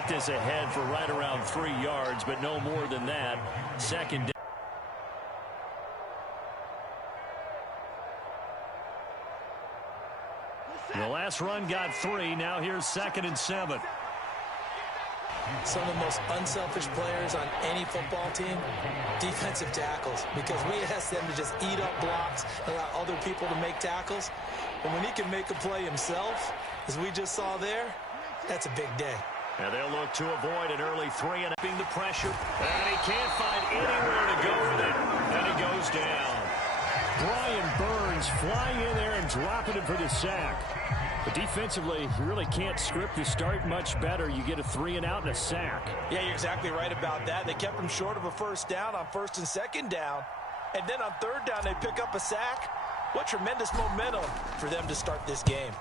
take this ahead for right around 3 yards, but no more than that. Second down. The last run got 3. Now here's 2nd and 7. Some of the most unselfish players on any football team, defensive tackles, because we ask them to just eat up blocks and allow other people to make tackles. But when he can make a play himself, as we just saw there, that's a big day. And they'll look to avoid an early 3 and being the pressure. And he can't find anywhere to go with it. And he goes down. Brian Burns flying in there and dropping him for the sack. But defensively, you really can't script the start much better. You get a 3 and out and a sack. Yeah, you're exactly right about that. They kept him short of a first down on 1st and 2nd down. And then on 3rd down, they pick up a sack. What tremendous momentum for them to start this game.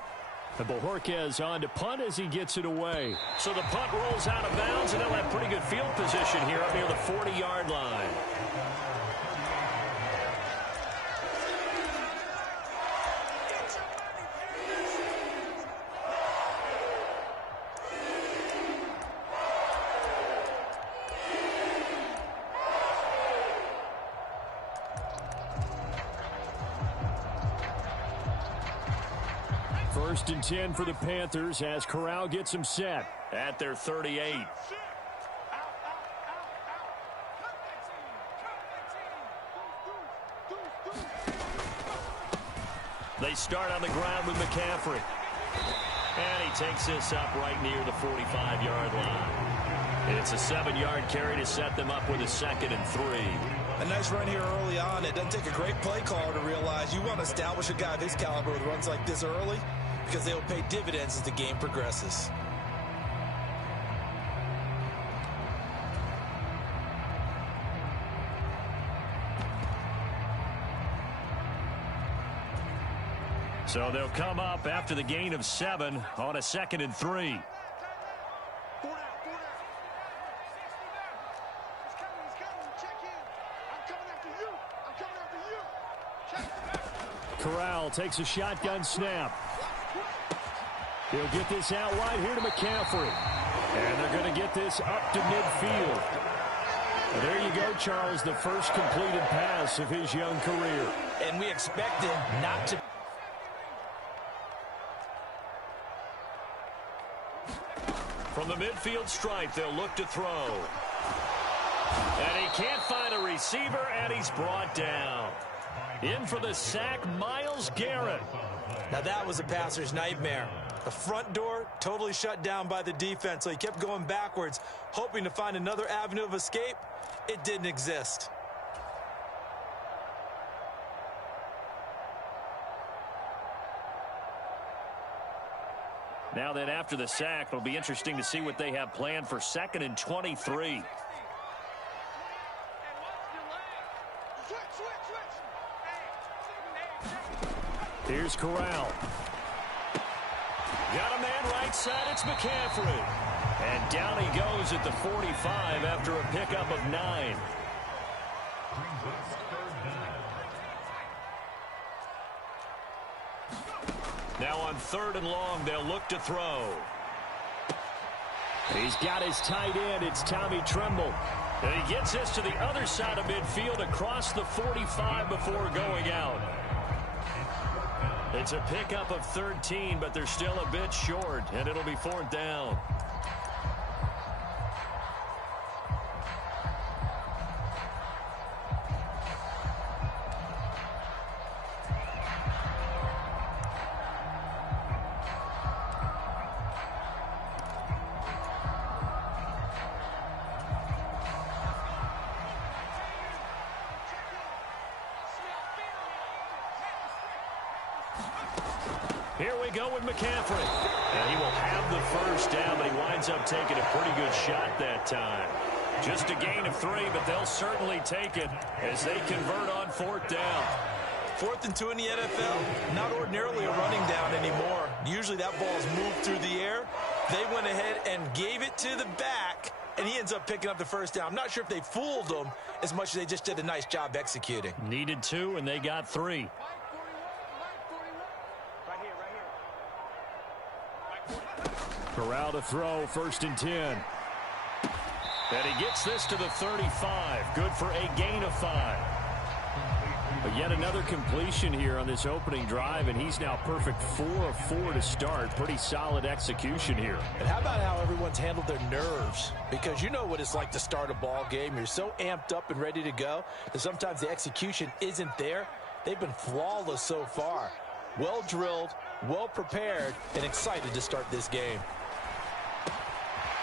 And Bojorquez on to punt as he gets it away. So the punt rolls out of bounds, and they'll have pretty good field position here up near the 40-yard line. First and 10 for the Panthers as Corral gets them set at their 38. They start on the ground with McCaffrey. And he takes this up right near the 45-yard line. It's a 7-yard carry to set them up with a 2nd and 3. A nice run here early on. It doesn't take a great play caller to realize you want to establish a guy of his caliber with runs like this early, because they will pay dividends as the game progresses. So they'll come up after the gain of 7 on a 2nd and 3. Corral takes a shotgun snap. He'll get this out wide here to McCaffrey. And they're going to get this up to midfield. And there you go, Charles, the first completed pass of his young career. And we expect him not to. From the midfield stripe, they'll look to throw. And he can't find a receiver, and he's brought down. In for the sack, Myles Garrett. Now that was a passer's nightmare. The front door totally shut down by the defense, so he kept going backwards, hoping to find another avenue of escape. It didn't exist. Now then, after the sack, it'll be interesting to see what they have planned for 2nd and 23. Here's Corral. Got a man right side, it's McCaffrey. And down he goes at the 45 after a pickup of 9. Now on 3rd and long, they'll look to throw. He's got his tight end, it's Tommy Tremble. And he gets this to the other side of midfield across the 45 before going out. It's a pickup of 13, but they're still a bit short, and it'll be 4th down. Here we go with McCaffrey. And he will have the first down, but he winds up taking a pretty good shot that time. Just a gain of 3, but they'll certainly take it as they convert on 4th down. 4th and 2 in the NFL, not ordinarily a running down anymore. Usually that ball's moved through the air. They went ahead and gave it to the back, and he ends up picking up the first down. I'm not sure if they fooled him as much as they just did a nice job executing. Needed 2, and they got 3. Corral to throw, 1st and 10. And he gets this to the 35. Good for a gain of 5. But yet another completion here on this opening drive, and he's now perfect 4 of 4 to start. Pretty solid execution here. And how about how everyone's handled their nerves? Because you know what it's like to start a ball game. You're so amped up and ready to go that sometimes the execution isn't there. They've been flawless so far. Well drilled, well prepared, and excited to start this game.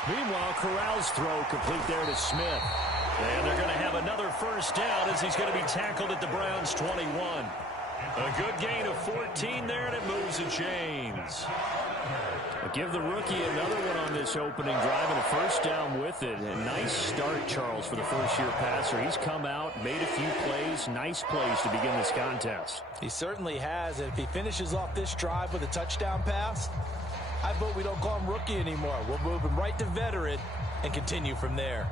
Meanwhile, Corral's throw complete there to Smith. And they're going to have another 1st down as he's going to be tackled at the Browns' 21. A good gain of 14 there, and it moves the chains. I'll give the rookie another one on this opening drive and a 1st down with it. A nice start, Charles, for the first-year passer. He's come out, made a few plays, nice plays to begin this contest. He certainly has, and if he finishes off this drive with a touchdown pass, I vote we don't call him rookie anymore. We'll move him right to veteran and continue from there.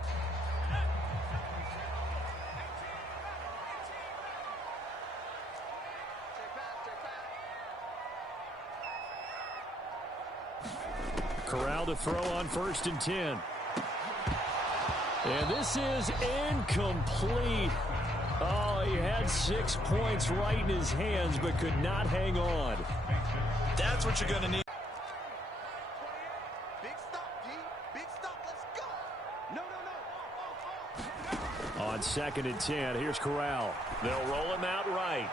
Corral to throw on 1st and 10. And this is incomplete. Oh, he had 6 points right in his hands but could not hang on. That's what you're going to need. On 2nd and 10, here's Corral. They'll roll him out right.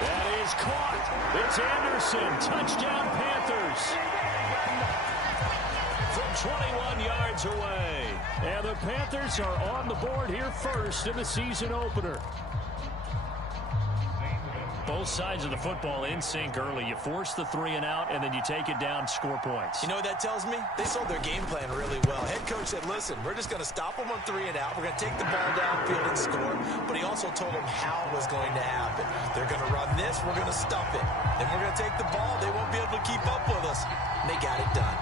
That is caught. It's Anderson. Touchdown, Panthers. From 21 yards away. And the Panthers are on the board here first in the season opener. Both sides of the football in sync early. You force the 3 and out, and then you take it down, score points. You know what that tells me? They sold their game plan really well. Head coach said, listen, we're just going to stop them on 3 and out. We're going to take the ball downfield and score. But he also told them how it was going to happen. They're going to run this. We're going to stuff it. Then we're going to take the ball. They won't be able to keep up with us. And they got it done.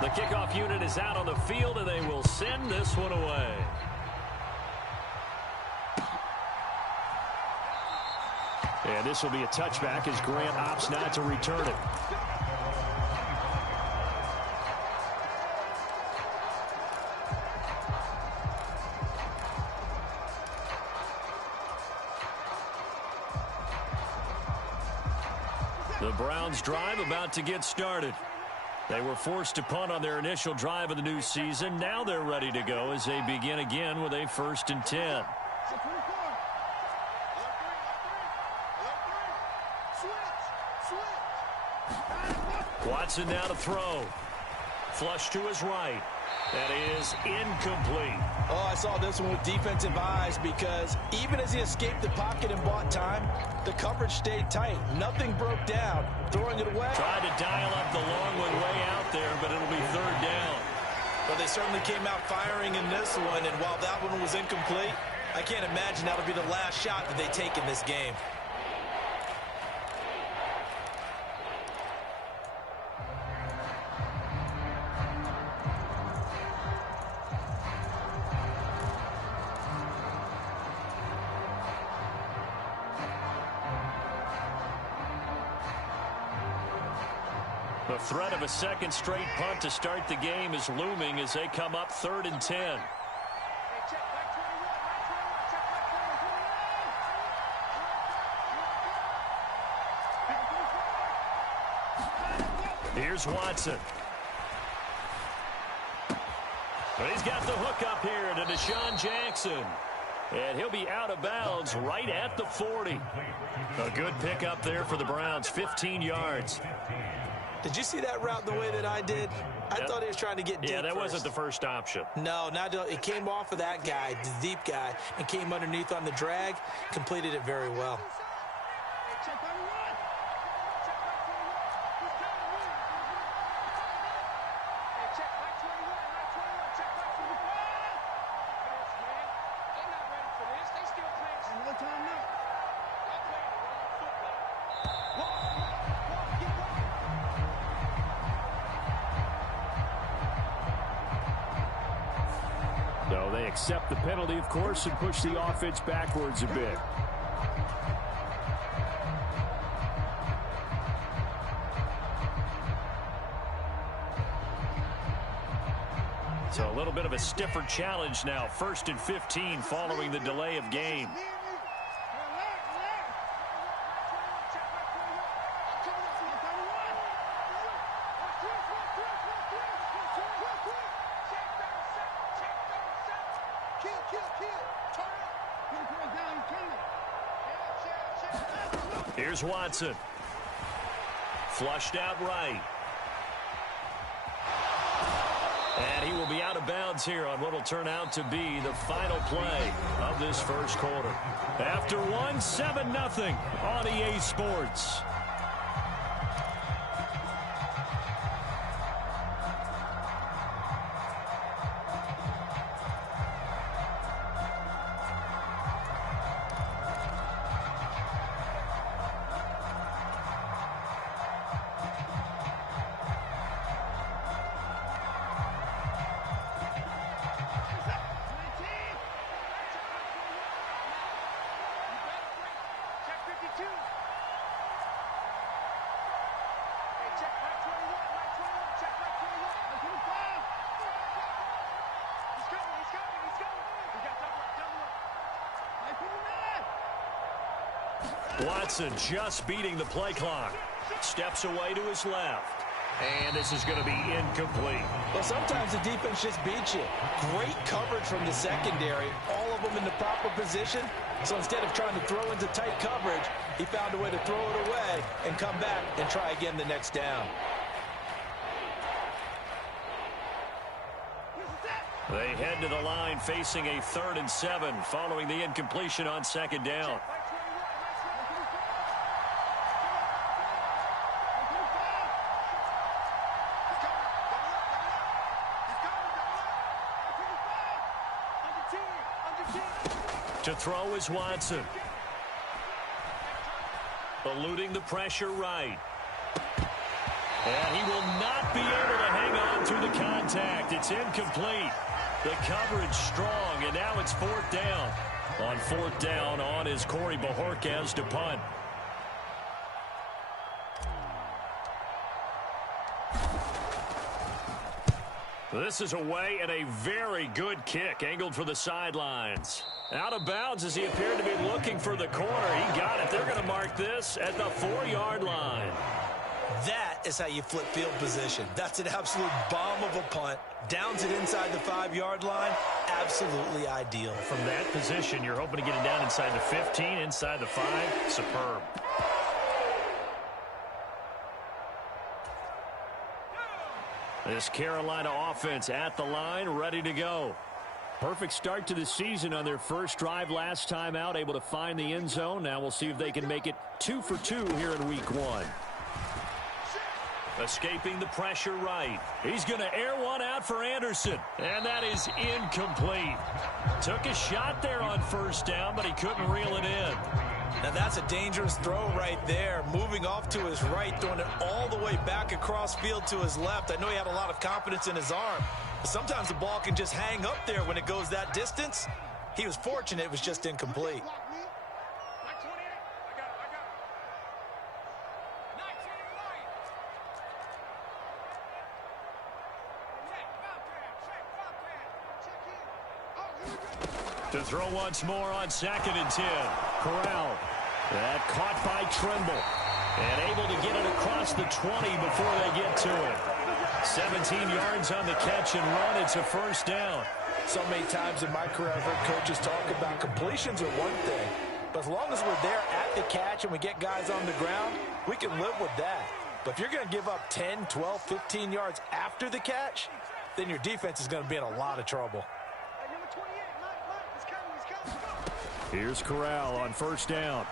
The kickoff unit is out on the field, and they will send this one away. And this will be a touchback as Grant opts not to return it. The Browns drive about to get started. They were forced to punt on their initial drive of the new season. Now they're ready to go as they begin again with a 1st and 10. Watson now to throw. Flush to his right. That is incomplete. Oh, I saw this one with defensive eyes because even as he escaped the pocket and bought time, the coverage stayed tight. Nothing broke down. Throwing it away. Tried to dial up the long one way out there, but it'll be 3rd down. Well, they certainly came out firing in this one, and while that one was incomplete, I can't imagine that'll be the last shot that they take in this game. The threat of a 2nd straight punt to start the game is looming as they come up 3rd and 10. Here's Watson. But he's got the hook up here to Deshaun Jackson. And he'll be out of bounds right at the 40. A good pickup there for the Browns, 15 yards. Did you see that route the way that I did? I thought he was trying to get deep. Yeah, that wasn't the first option. No, it came off of that guy, the deep guy, and came underneath on the drag, completed it very well. So they accept the penalty, of course, and push the offense backwards a bit. So a little bit of a stiffer challenge now. 1st and 15 following the delay of game. Here's Watson. Flushed out right. And he will be out of bounds here on what will turn out to be the final play of this first quarter. After 7-0 on EA Sports. Watson just beating the play clock. Steps away to his left. And this is going to be incomplete. Well, sometimes the defense just beats you. Great coverage from the secondary. All of them in the proper position. So instead of trying to throw into tight coverage, he found a way to throw it away and come back and try again the next down. They head to the line facing a 3rd and 7 following the incompletion on 2nd down. To throw is Watson. Eluding the pressure right. And he will not be able to hang on through the contact. It's incomplete. The coverage strong, and now it's 4th down. On 4th down, on is Corey Bajorquez to punt. This is away and a very good kick angled for the sidelines. Out of bounds as he appeared to be looking for the corner. He got it. They're going to mark this at the 4-yard line. That is how you flip field position. That's an absolute bomb of a punt. Downs it inside the 5-yard line. Absolutely ideal. From that position, you're hoping to get it down inside the 15, inside the 5. Superb. This Carolina offense at the line, ready to go. Perfect start to the season on their first drive last time out, able to find the end zone. Now we'll see if they can make it 2 for 2 here in week 1. Escaping the pressure right. He's going to air one out for Anderson. And that is incomplete. Took a shot there on 1st down, but he couldn't reel it in. Now that's a dangerous throw right there. Moving off to his right, throwing it all the way back across field to his left. I know he had a lot of confidence in his arm, but sometimes the ball can just hang up there when it goes that distance. He was fortunate it was just incomplete. To throw once more on 2nd and 10. Corral. That caught by Trimble. And able to get it across the 20 before they get to it. 17 yards on the catch and run. It's a 1st down. So many times in my career I've heard coaches talk about completions are one thing. But as long as we're there at the catch and we get guys on the ground, we can live with that. But if you're going to give up 10, 12, 15 yards after the catch, then your defense is going to be in a lot of trouble. Here's Corral on 1st down.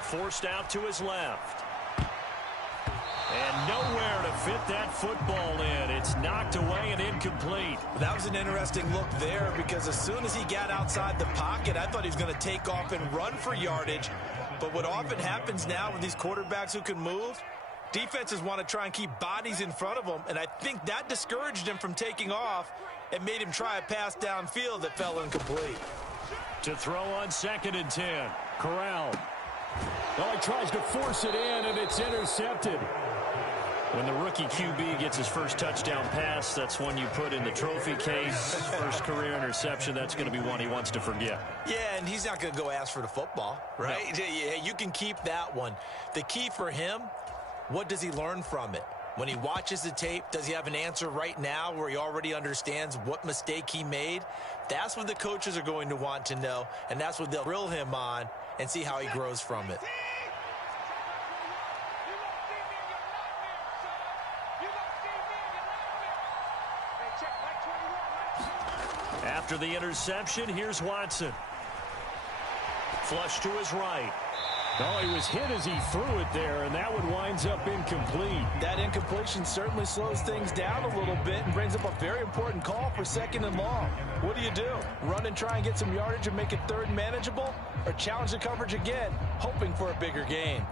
Forced out to his left. And nowhere to fit that football in. It's knocked away and incomplete. That was an interesting look there because as soon as he got outside the pocket, I thought he was going to take off and run for yardage. But what often happens now with these quarterbacks who can move, defenses want to try and keep bodies in front of them, and I think that discouraged him from taking off, and made him try a pass downfield that fell incomplete. To throw on 2nd and 10. Corral. Oh, he tries to force it in, and it's intercepted. When the rookie QB gets his first touchdown pass, that's one you put in the trophy case. First career interception, that's going to be one he wants to forget. Yeah, and he's not going to go ask for the football, right? No. Yeah, you can keep that one. The key for him, what does he learn from it? When he watches the tape, does he have an answer right now where he already understands what mistake he made? That's what the coaches are going to want to know, and that's what they'll grill him on and see how he grows from it. After the interception, here's Watson. Flush to his right. Oh, he was hit as he threw it there, and that one winds up incomplete. That incompletion certainly slows things down a little bit and brings up a very important call for 2nd and long. What do? Run and try and get some yardage and make it 3rd and manageable? Or challenge the coverage again, hoping for a bigger gain?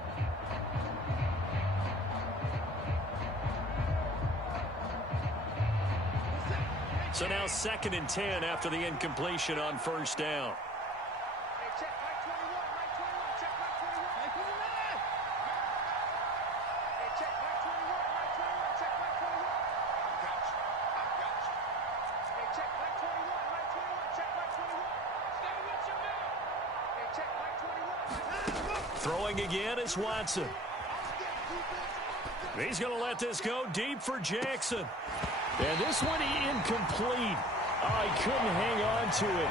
So now 2nd and 10 after the incompletion on 1st down. Throwing again is Watson. He's going to let this go deep for Jackson. And this one incomplete. Oh, he couldn't hang on to it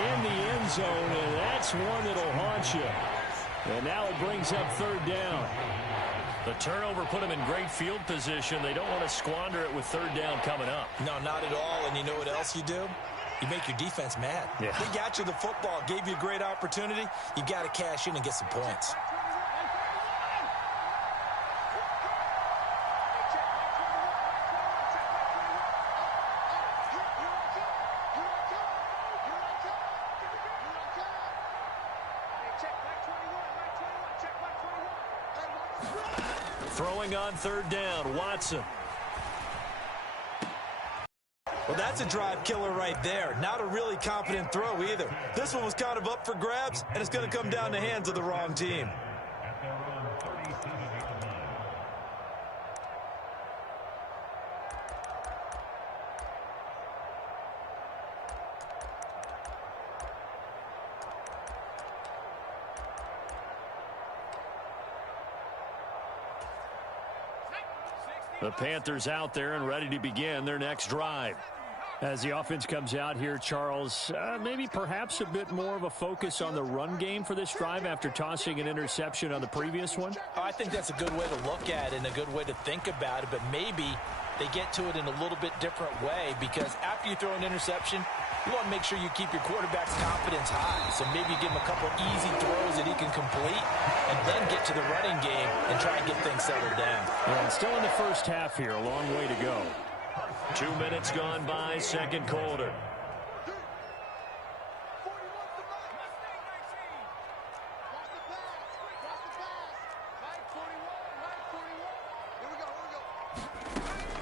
in the end zone, and that's one that'll haunt you. And now it brings up 3rd down. The turnover put him in great field position. They don't want to squander it with 3rd down coming up. No, not at all. And you know what else you do? You make your defense mad. Yeah. They got you the football, gave you a great opportunity. You got to cash in and get some points. Throwing on 3rd down, Watson. Well, that's a drive killer right there. Not a really confident throw either. This one was kind of up for grabs, and it's going to come down the hands of the wrong team. The Panthers out there and ready to begin their next drive. As the offense comes out here, Charles, maybe perhaps a bit more of a focus on the run game for this drive after tossing an interception on the previous one? I think that's a good way to look at it and a good way to think about it, but maybe they get to it in a little bit different way, because after you throw an interception, you want to make sure you keep your quarterback's confidence high. So maybe give him a couple easy throws that he can complete and then get to the running game and try and get things settled down. Yeah, and still in the first half here, a long way to go. 2 minutes gone by, second quarter.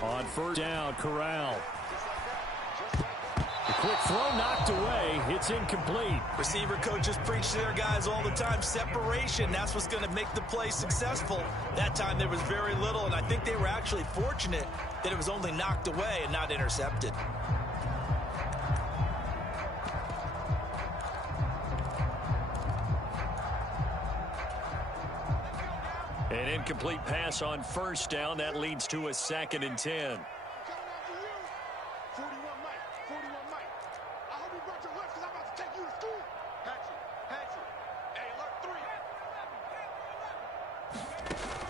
On 1st down, Corral. The quick throw knocked away. It's incomplete. Receiver coaches preach to their guys all the time. Separation, that's what's going to make the play successful. That time there was very little, and I think they were actually fortunate that it was only knocked away and not intercepted. An incomplete pass on 1st down. That leads to a 2nd and 10.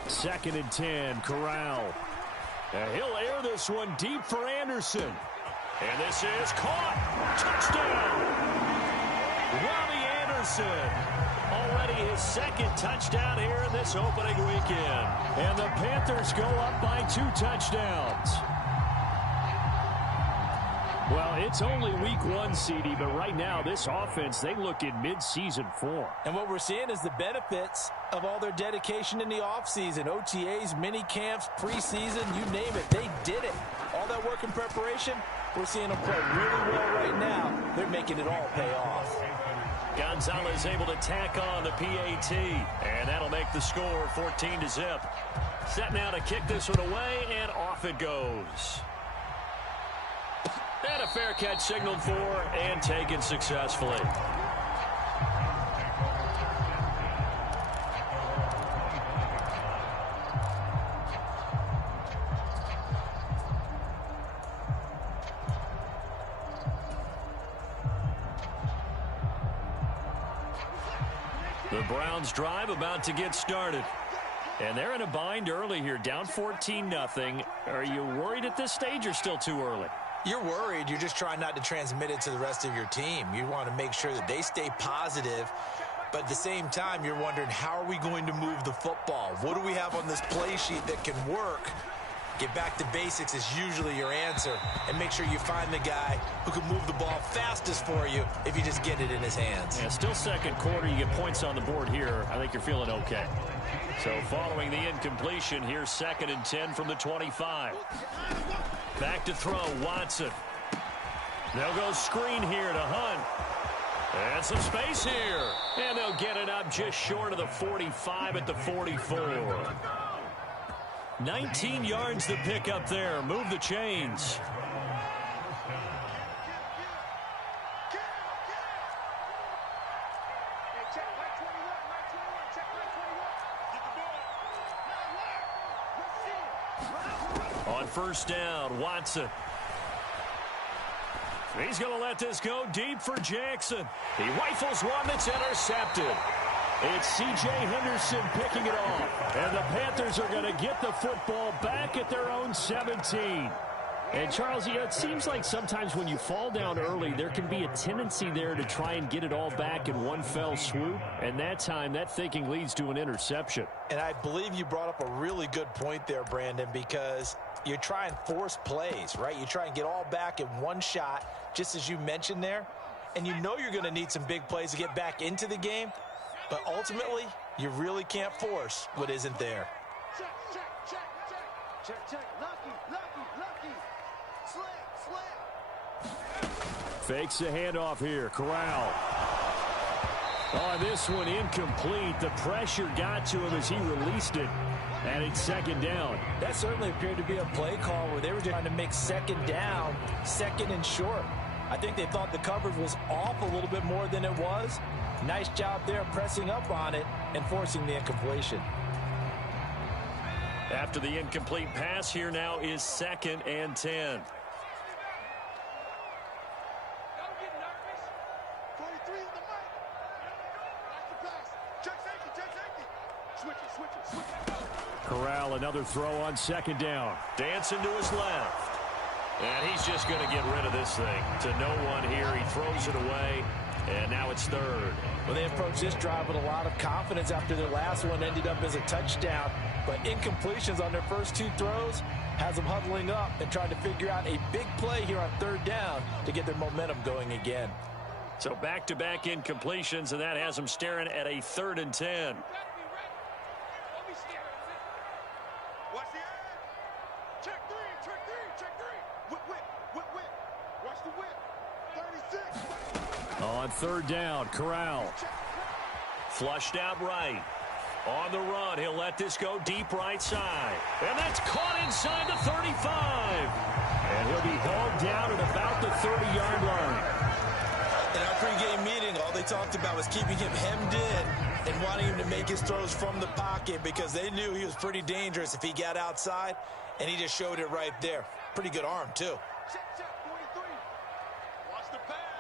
Second and 10, Corral. He'll air this one deep for Anderson. And this is caught. Touchdown. Robbie Anderson. Already his 2nd touchdown here in this opening weekend. And the Panthers go up by 2 touchdowns. Well, it's only week 1, CD, but right now this offense, they look in mid-season form. And what we're seeing is the benefits of all their dedication in the offseason. OTAs, mini camps, preseason, you name it. They did it. All that work in preparation, We're seeing them play really well right now. They're making it all pay off. Gonzalez able to tack on the PAT, and that'll make the score 14-0. Set now to kick this one away, and off it goes. And a fair catch signaled for and taken successfully. The Browns drive about to get started. And they're in a bind early here, down 14-0. Are you worried at this stage or still too early? You're worried. You're just trying not to transmit it to the rest of your team. You want to make sure that they stay positive. But at the same time, you're wondering, how are we going to move the football? What do we have on this play sheet that can work? Get back to basics is usually your answer. And make sure you find the guy who can move the ball fastest for you if you just get it in his hands. Yeah, still second quarter. You get points on the board here. I think you're feeling okay. So following the incompletion, here's 2nd and 10 from the 25. Back to throw, Watson. They'll go screen here to Hunt. And some space here. And they'll get it up just short of the 45 at the 44. 19 yards to pick up there. Move the chains. On first down, Watson. He's going to let this go deep for Jackson. He rifles one that's intercepted. It's C.J. Henderson picking it off. And the Panthers are going to get the football back at their own 17. And, Charles, it seems like sometimes when you fall down early, there can be a tendency there to try and get it all back in one fell swoop. And that time, that thinking leads to an interception. And I believe you brought up a really good point there, Brandon, because you try and force plays, right? You try and get all back in one shot, just as you mentioned there. And you know you're going to need some big plays to get back into the game. But ultimately, you really can't force what isn't there. Check, check, check, check. Check, check. Lucky, lucky, lucky. Slam, slam. Fakes the handoff here. Corral. On this one, incomplete. The pressure got to him as he released it. And it's 2nd down. That certainly appeared to be a play call where they were trying to make 2nd down, 2nd and short. I think they thought the coverage was off a little bit more than it was. Nice job there pressing up on it and forcing the incompletion. After the incomplete pass, here now is 2nd and 10. Don't get nervous. 43 in the mic. That's the pass. Check safety, check safety. Switch it, switch it, switch it. Corral, another throw on 2nd down. Dancing to his left. And he's just going to get rid of this thing. To no one here. He throws it away. And now it's 3rd. Well, they approached this drive with a lot of confidence after their last one ended up as a touchdown. But incompletions on their first 2 throws has them huddling up and trying to figure out a big play here on 3rd down to get their momentum going again. So back-to-back incompletions, and that has them staring at a 3rd and 10. Watch the end. Check 3, check 3, check 3. Whip, whip, whip, whip. Watch the whip. 36. On 3rd down, Corral. Flushed out right. On the run, he'll let this go deep right side. And that's caught inside the 35. And he'll be held down at about the 30-yard line. In our pregame meeting, all they talked about was keeping him hemmed in and wanting him to make his throws from the pocket because they knew he was pretty dangerous if he got outside, and he just showed it right there. Pretty good arm, too. Check, check, 43. Watch the pass.